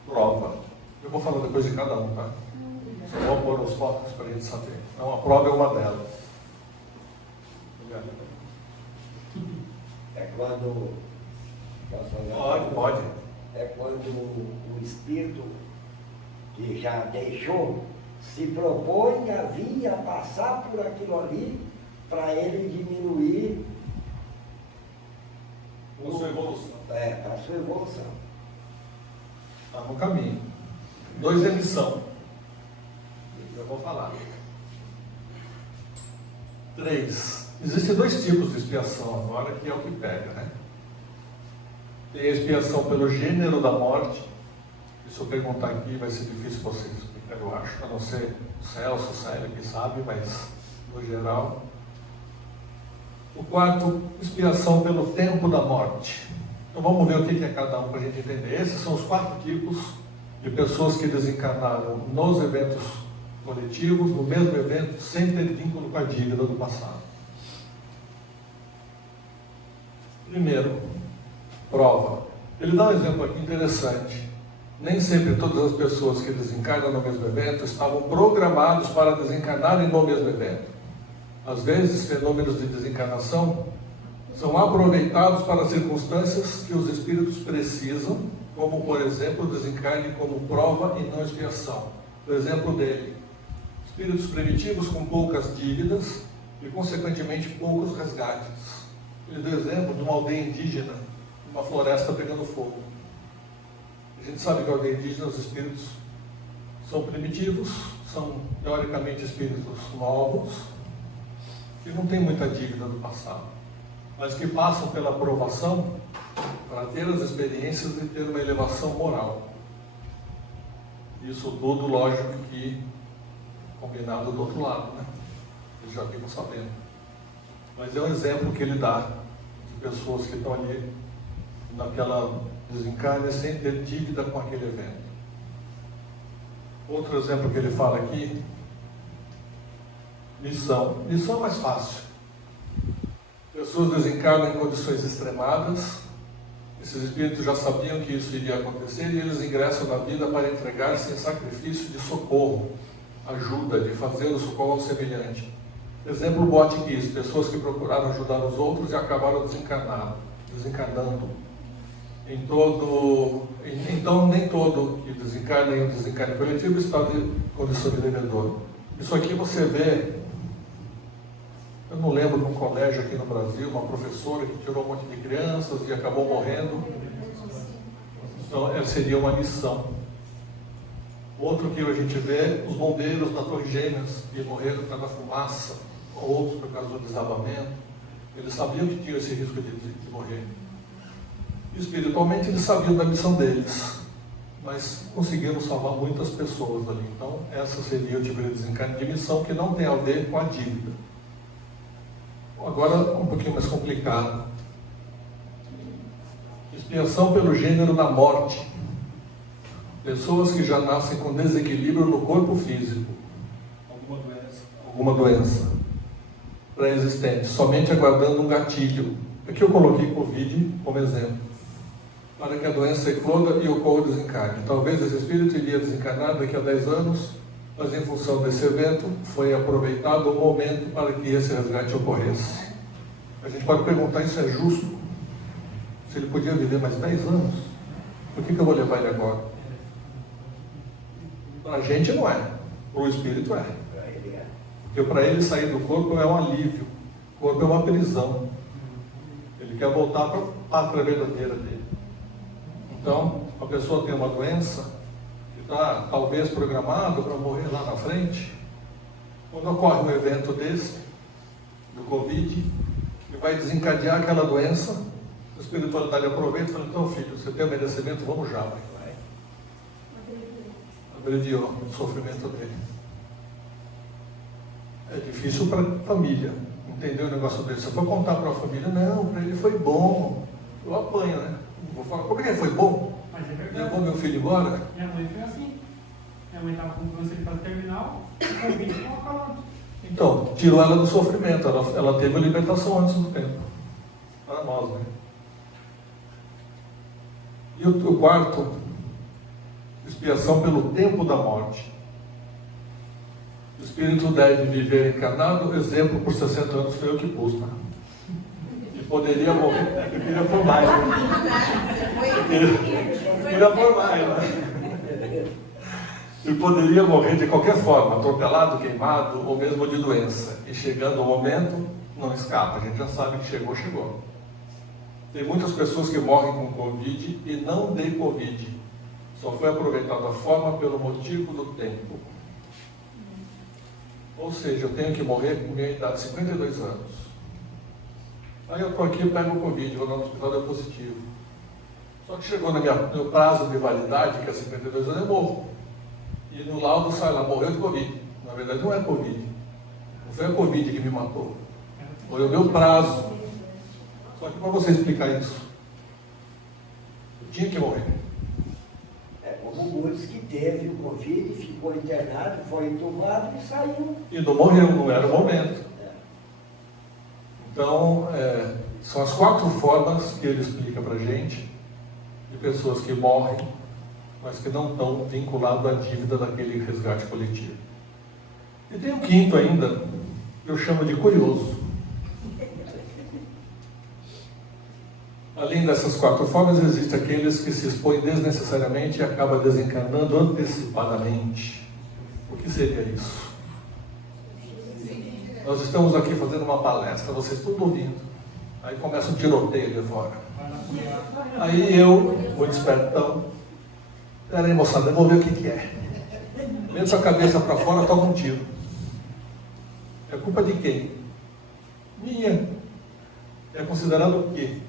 prova. Eu vou falar depois de cada um, tá? Só vou pôr os fotos para a gente saber. Então, a prova é uma delas. É quando. Posso falar? Pode. É quando o espírito que já deixou se propõe a vir a passar por aquilo ali para ele diminuir A sua evolução. para a sua evolução. Está no caminho. 2 é missão. Eu vou falar. 3. Existem 2 tipos de expiação agora, que é o que pega, né? Tem a expiação pelo gênero da morte. Se eu perguntar aqui, vai ser difícil vocês explicar, eu acho. A não ser o Celso, o Célio, que sabe, mas no geral. O 4, expiação pelo tempo da morte. Então vamos ver o que é cada um para a gente entender. Esses são os 4 tipos de pessoas que desencarnaram nos eventos coletivos, no mesmo evento, sem ter vínculo com a dívida do passado. Primeiro, prova. Ele dá um exemplo aqui interessante. Nem sempre todas as pessoas que desencarnam no mesmo evento estavam programados para desencarnarem no mesmo evento. Às vezes, fenômenos de desencarnação são aproveitados para circunstâncias que os espíritos precisam, como, por exemplo, o desencarne como prova e não expiação. O exemplo dele: espíritos primitivos com poucas dívidas e, consequentemente, poucos resgates. Ele deu exemplo de uma aldeia indígena, uma floresta pegando fogo. A gente sabe que a aldeia indígena, os espíritos são primitivos, são teoricamente espíritos novos, que não têm muita dívida do passado, mas que passam pela aprovação para ter as experiências e ter uma elevação moral. Isso tudo, lógico, que combinado do outro lado, né? Eles já ficam sabendo. Mas é um exemplo que ele dá de pessoas que estão ali naquela desencarne sem ter dívida com aquele evento. Outro exemplo que ele fala aqui: missão. Missão é mais fácil. Pessoas desencarnam em condições extremadas. Esses espíritos já sabiam que isso iria acontecer e eles ingressam na vida para entregar-se em sacrifício de socorro, ajuda, de fazer o socorro ao semelhante. Exemplo Botkiss, pessoas que procuraram ajudar os outros e acabaram desencarnando. Então, nem todo que desencarna em um desencarne coletivo está em condição de devedor. Isso aqui você vê, eu não lembro de um colégio aqui no Brasil, uma professora que tirou um monte de crianças e acabou morrendo. Então, seria uma missão. Outro que a gente vê, os bombeiros da Torre Gêmeas, que morreram por causa da fumaça, outros por causa do desabamento. Eles sabiam que tinham esse risco de morrer. Espiritualmente eles sabiam da missão deles, mas conseguiram salvar muitas pessoas ali. Então essa seria o tipo de desencarne de missão que não tem a ver com a dívida. Agora um pouquinho mais complicado: expiação pelo gênero da morte. Pessoas que já nascem com desequilíbrio no corpo físico, alguma doença pré-existente, somente aguardando um gatilho. Aqui eu coloquei Covid como exemplo, para que a doença ecloda e ocorra o desencarne. Talvez esse espírito iria desencarnar daqui a 10 anos, mas em função desse evento foi aproveitado o momento para que esse resgate ocorresse. A gente pode perguntar: isso é justo? Se ele podia viver mais 10 anos, por que eu vou levar ele agora? Para a gente não é, para o espírito é. Porque para ele sair do corpo é um alívio, o corpo é uma prisão. Ele quer voltar para a pátria verdadeira dele. Então, a pessoa tem uma doença que está talvez programada para morrer lá na frente. Quando ocorre um evento desse, do Covid, que vai desencadear aquela doença, a espiritualidade aproveita e fala: então, filho, você tem o merecimento, vamos já, vai. Abreviou o sofrimento dele. É difícil para a família entender o negócio dele. Se eu for contar para a família: não, para ele foi bom. Eu apanho, né? Vou falar: por que foi bom? Mas é verdade. Levou meu filho embora? Minha mãe foi assim. Minha mãe estava com câncer de fase terminal, o Covid ficou acalando. Então, tirou ela do sofrimento, ela teve a libertação antes do tempo. Para nós, né? E o quarto, expiação pelo tempo da morte. O espírito deve viver encarnado, exemplo, por 60 anos foi eu que pus, né? E poderia morrer, eu queria por mais, né? Eu queria por mais, né? E poderia morrer de qualquer forma, atropelado, queimado ou mesmo de doença. E chegando o momento, não escapa, a gente já sabe que chegou, chegou. Tem muitas pessoas que morrem com Covid e não de Covid. Só foi aproveitada a forma pelo motivo do tempo. Ou seja, eu tenho que morrer com minha idade, 52 anos. Aí eu estou aqui, pego o Covid, vou no hospital, deu positivo. Só que chegou no meu prazo de validade, que é 52 anos, eu morro. E no laudo sai lá, morreu de Covid. Na verdade não é Covid. Não foi a Covid que me matou. Foi o meu prazo. Só que para você explicar isso, eu tinha que morrer. É como muitos que teve o Covid, ficou internado, foi entubado e saiu. E não morreu, não era o momento. Então, são as 4 formas que ele explica para a gente, de pessoas que morrem, mas que não estão vinculadas à dívida daquele resgate coletivo. E tem um quinto ainda, que eu chamo de curioso. Além dessas 4 formas, existem aqueles que se expõem desnecessariamente e acabam desencarnando antecipadamente. O que seria isso? Nós estamos aqui fazendo uma palestra, vocês tudo ouvindo. Aí começa um tiroteio de fora. Aí eu, muito espertão, peraí moçada, eu vou ver o que é. Meto a cabeça para fora, toca um tiro. É culpa de quem? Minha. É considerado o quê?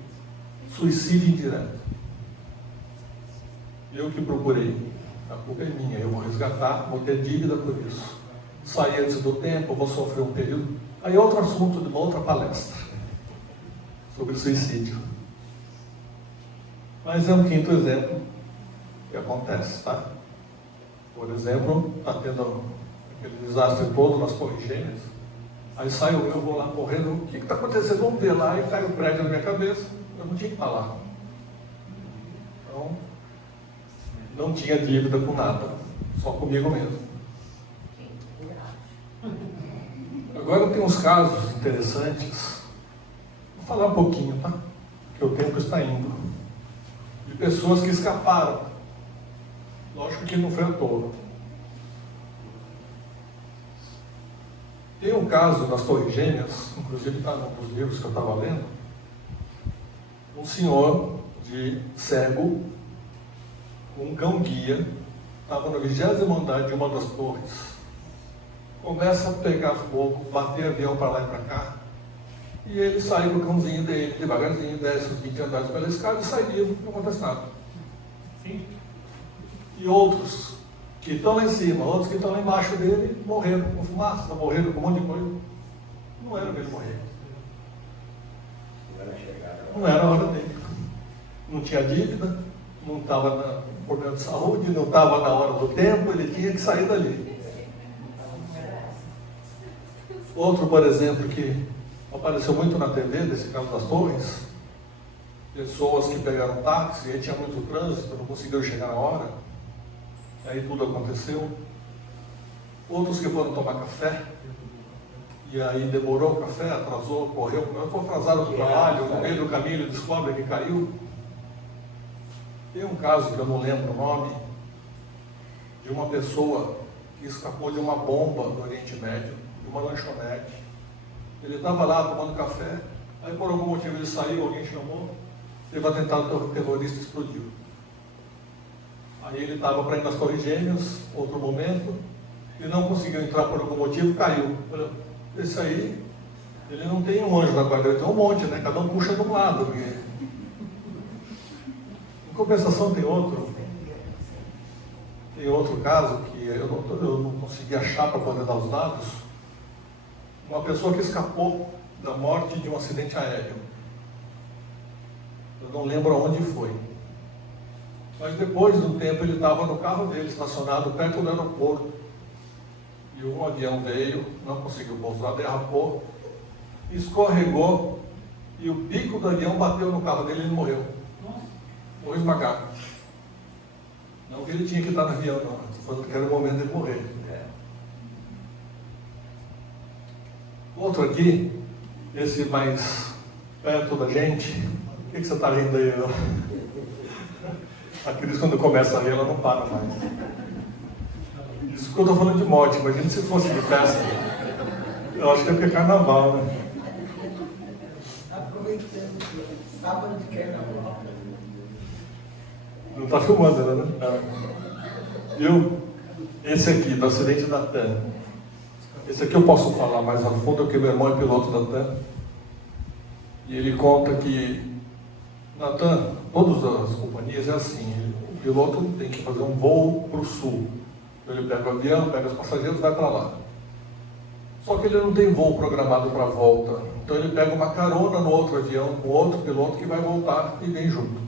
Suicídio indireto. Eu que procurei. A culpa é minha, eu vou resgatar, vou ter dívida por isso. Sair antes do tempo, vou sofrer um período. Aí outro assunto de uma outra palestra sobre suicídio. Mas é um quinto exemplo que acontece, tá? Por exemplo, está tendo aquele desastre todo nas Torres Gêmeas. Aí saio eu, vou lá correndo, o que está acontecendo? Vamos ver lá, e cai o prédio na minha cabeça. Eu não tinha que estar lá. Então, não tinha dívida com nada, só comigo mesmo. Agora tem uns casos interessantes. Vou falar um pouquinho, tá? Porque o tempo está indo. De pessoas que escaparam. Lógico que não foi à toa. Tem um caso nas Torres Gêmeas, inclusive está num dos livros que eu estava lendo. Um senhor de cego, com um cão-guia, estava no 20º andar de uma das torres. Começa a pegar fogo, bater avião para lá e para cá, e ele sai com o cãozinho dele, devagarzinho, desce os 20 andares pela escada e sai vivo, não acontece nada. Sim. E outros que estão lá em cima, outros que estão lá embaixo dele, morreram com fumaça, morreram com um monte de coisa. Não era para ele morrer. Não era a hora dele. Não tinha dívida, não estava com problema de saúde, não estava na hora do tempo, ele tinha que sair dali. Outro, por exemplo, que apareceu muito na TV, desse caso das torres, pessoas que pegaram táxi, aí tinha muito trânsito, não conseguiram chegar na hora, aí tudo aconteceu. Outros que foram tomar café, e aí demorou o café, atrasou, correu, foi atrasado do trabalho, no meio do caminho ele descobre que caiu. Tem um caso que eu não lembro o nome, de uma pessoa que escapou de uma bomba no Oriente Médio, de uma lanchonete. Ele estava lá tomando café, aí por algum motivo ele saiu, alguém chamou, teve um atentado terrorista e explodiu. Aí ele estava para ir nas Torres Gêmeas, outro momento, e não conseguiu entrar por algum motivo, caiu. Esse aí, ele não tem um anjo na guarda, ele tem um monte, né? Cada um puxa de um lado. Porque... Em compensação tem outro caso que eu não consegui achar para poder dar os dados. Uma pessoa que escapou da morte de um acidente aéreo. Eu não lembro aonde foi. Mas depois de um tempo ele estava no carro dele, estacionado perto do aeroporto. E um avião veio, não conseguiu pousar, derrapou, escorregou e o bico do avião bateu no carro dele e ele morreu. Morreu esmagado. Não que ele tinha que estar no avião, não. Estou falando que era o momento de morrer. Outro aqui, esse mais perto da gente. O que você está rindo aí? A Cris, quando começa a rir, ela não para mais. Isso que eu estou falando de morte. Imagina se fosse de festa. Eu acho que é porque é carnaval, né? Aproveitando sábado de carnaval. Não está filmando ainda, né? Viu? Esse aqui, do acidente da TAM. Esse aqui eu posso falar mais a fundo, porque meu irmão é piloto da TAM. E ele conta que na TAM, todas as companhias é assim, o piloto tem que fazer um voo para o sul. Então ele pega o avião, pega os passageiros e vai para lá. Só que ele não tem voo programado para volta. Então ele pega uma carona no outro avião, com outro piloto que vai voltar e vem junto.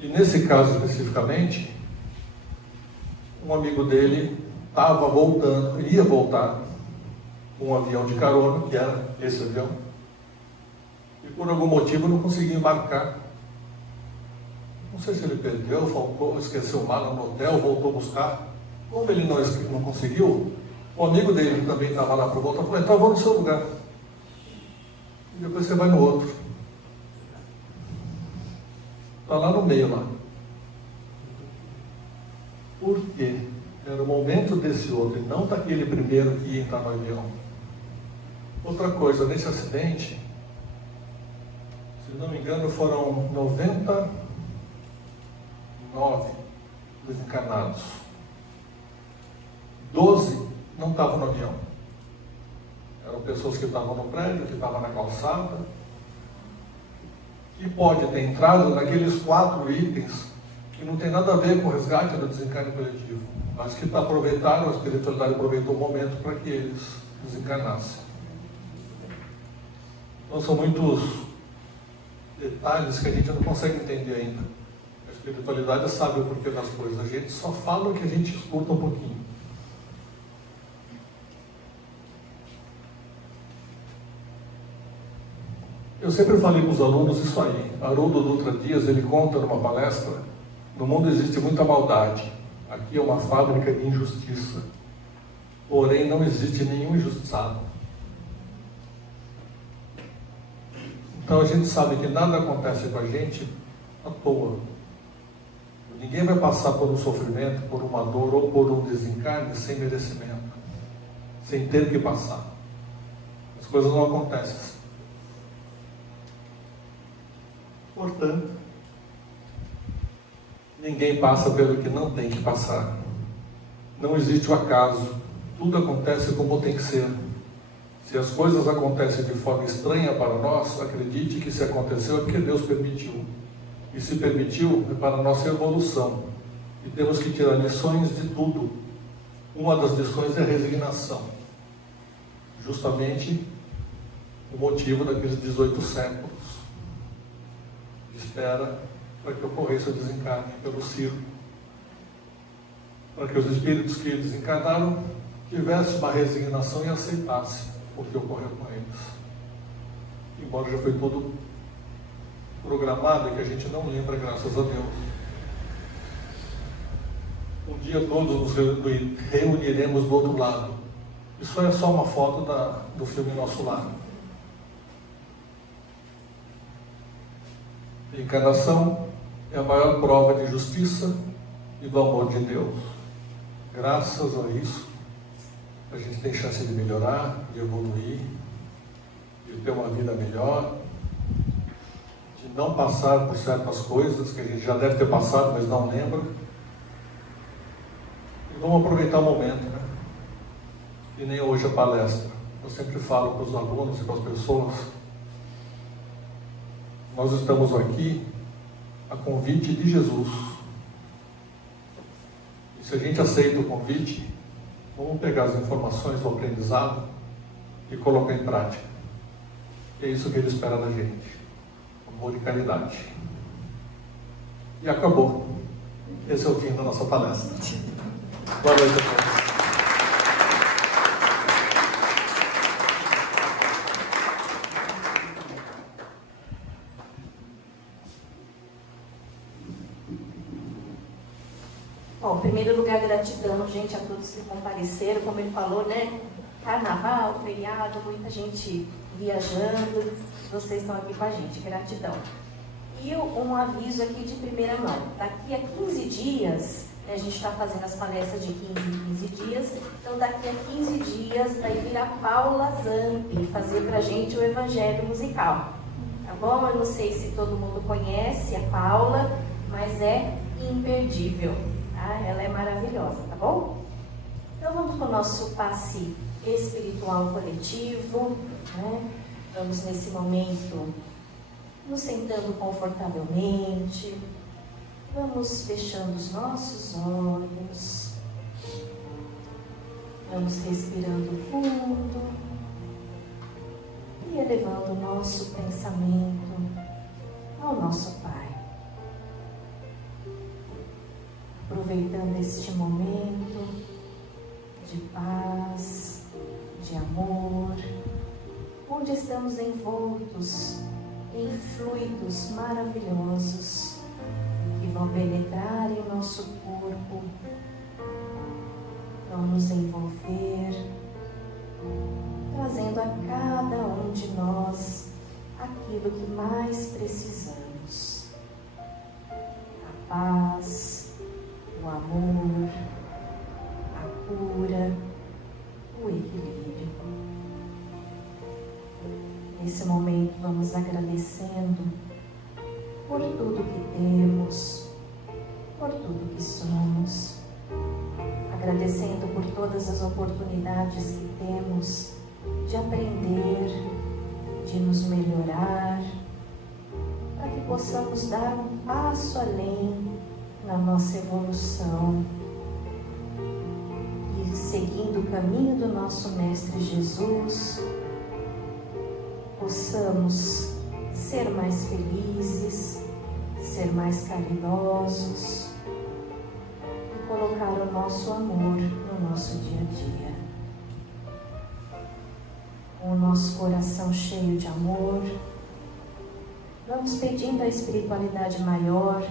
E nesse caso especificamente, um amigo dele estava voltando, ia voltar com um avião de carona, que era esse avião, e por algum motivo não conseguia embarcar. Não sei se ele perdeu, faltou, esqueceu mala no hotel, voltou buscar. Como ele não conseguiu, o amigo dele que também estava lá para voltar, falou: então eu vou no seu lugar. E depois você vai no outro. Está lá no meio lá. Por quê? Era o momento desse outro, e não daquele primeiro que ia entrar no avião. Outra coisa, nesse acidente, se não me engano, foram 99 desencarnados. 12 não estavam no avião. Eram pessoas que estavam no prédio, que estavam na calçada, que pode ter entrado naqueles 4 itens que não tem nada a ver com o resgate do desencarne coletivo, mas que aproveitaram, a espiritualidade aproveitou o momento para que eles desencarnassem. Então são muitos detalhes que a gente não consegue entender ainda. A espiritualidade sabe o porquê das coisas, a gente só fala o que a gente escuta um pouquinho. Eu sempre falei para os alunos isso aí. Haroldo Dutra Dias, ele conta numa palestra: no mundo existe muita maldade. Aqui é uma fábrica de injustiça. Porém, não existe nenhum injustiçado. Então a gente sabe que nada acontece com a gente à toa. Ninguém vai passar por um sofrimento, por uma dor ou por um desencarne sem merecimento, sem ter que passar. As coisas não acontecem assim. Portanto, ninguém passa pelo que não tem que passar. Não existe o acaso. Tudo acontece como tem que ser. Se as coisas acontecem de forma estranha para nós, acredite que se aconteceu é porque Deus permitiu. E se permitiu é para a nossa evolução. E temos que tirar lições de tudo. Uma das lições é a resignação. Justamente o motivo daqueles 18 séculos de espera para que ocorresse o desencarne pelo circo. Para que os espíritos que desencarnaram tivessem uma resignação e aceitassem o que ocorreu com eles. Embora já foi tudo programado e que a gente não lembra, graças a Deus. Um dia todos nos reuniremos do outro lado. Isso é só uma foto do filme Nosso Lar. A encarnação é a maior prova de justiça e do amor de Deus. Graças a isso, a gente tem chance de melhorar, de evoluir, de ter uma vida melhor, de não passar por certas coisas que a gente já deve ter passado, mas não lembra. E vamos aproveitar o momento, né? E nem hoje a palestra. Eu sempre falo para os alunos e para as pessoas: nós estamos aqui a convite de Jesus. E se a gente aceita o convite, vamos pegar as informações do aprendizado e colocar em prática. É isso que ele espera da gente: amor e caridade. E acabou. Esse é o fim da nossa palestra. Boa noite a todos. Bom, em primeiro lugar, gratidão, gente, a todos que compareceram, como ele falou, né? Carnaval, feriado, muita gente viajando, vocês estão aqui com a gente, gratidão. E um aviso aqui de primeira mão, daqui a 15 dias, né, a gente está fazendo as palestras de 15 em 15 dias, então daqui a 15 dias vai vir a Paula Zampi fazer pra gente o Evangelho Musical, tá bom? Eu não sei se todo mundo conhece a Paula, mas é imperdível. Ela é maravilhosa, tá bom? Então vamos com o nosso passe espiritual coletivo, né? Vamos nesse momento nos sentando confortavelmente, vamos fechando os nossos olhos, vamos respirando fundo e elevando o nosso pensamento ao nosso Pai. Aproveitando este momento de paz, de amor, onde estamos envoltos em fluidos maravilhosos que vão penetrar em nosso corpo, vão nos envolver, trazendo a cada um de nós aquilo que mais precisamos: a paz, o amor, a cura, o equilíbrio. Nesse momento vamos agradecendo por tudo que temos, por tudo que somos, agradecendo por todas as oportunidades que temos de aprender, de nos melhorar, para que possamos dar um passo além na nossa evolução e, seguindo o caminho do nosso Mestre Jesus, possamos ser mais felizes, ser mais caridosos e colocar o nosso amor no nosso dia a dia. Com o nosso coração cheio de amor, vamos pedindo à espiritualidade maior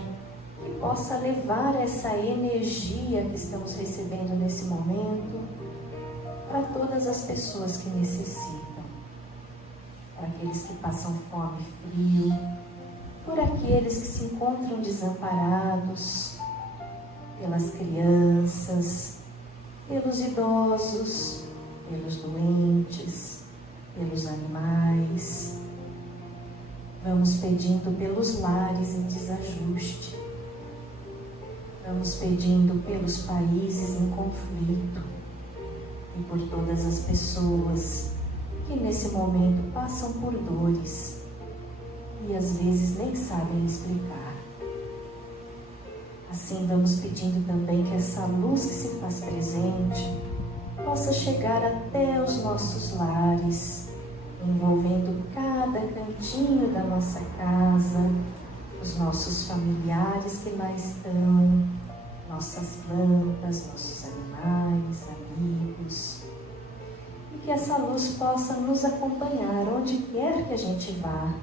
que possa levar essa energia que estamos recebendo nesse momento para todas as pessoas que necessitam, para aqueles que passam fome e frio, por aqueles que se encontram desamparados, pelas crianças, pelos idosos, pelos doentes, pelos animais. Vamos pedindo pelos lares em desajuste. Vamos pedindo pelos países em conflito e por todas as pessoas que nesse momento passam por dores e às vezes nem sabem explicar. Assim vamos pedindo também que essa luz que se faz presente possa chegar até os nossos lares, envolvendo cada cantinho da nossa casa, os nossos familiares que lá estão, nossas plantas, nossos animais, amigos, e que essa luz possa nos acompanhar onde quer que a gente vá,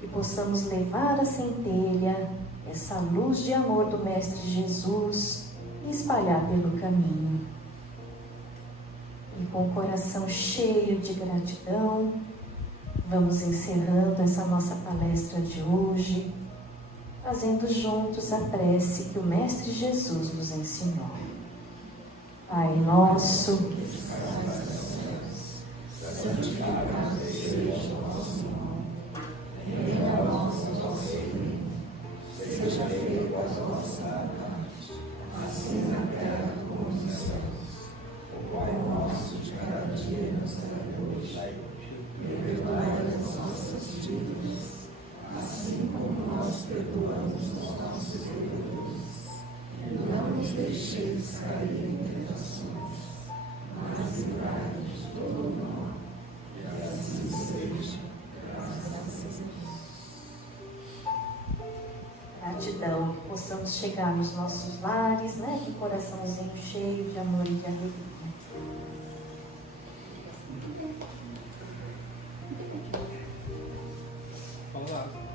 e possamos levar a centelha, essa luz de amor do Mestre Jesus, e espalhar pelo caminho. E com o coração cheio de gratidão, vamos encerrando essa nossa palestra de hoje, fazendo juntos a prece que o Mestre Jesus nos ensinou. Pai nosso, santificado seja o vosso nome, venha a nós o vosso reino, seja feita a vossa vontade, assim na terra como nos céus. O Pai nosso de cada dia nos dai hoje, perdoai as nossas dívidas, assim como nós perdoamos os nossos devedores. E não nos deixeis cair em tentações, mas livrai-nos de todo mal. E assim seja. gratidão, que possamos chegar nos nossos lares, né, com o coraçãozinho cheio de amor e de alegria. Vamos lá.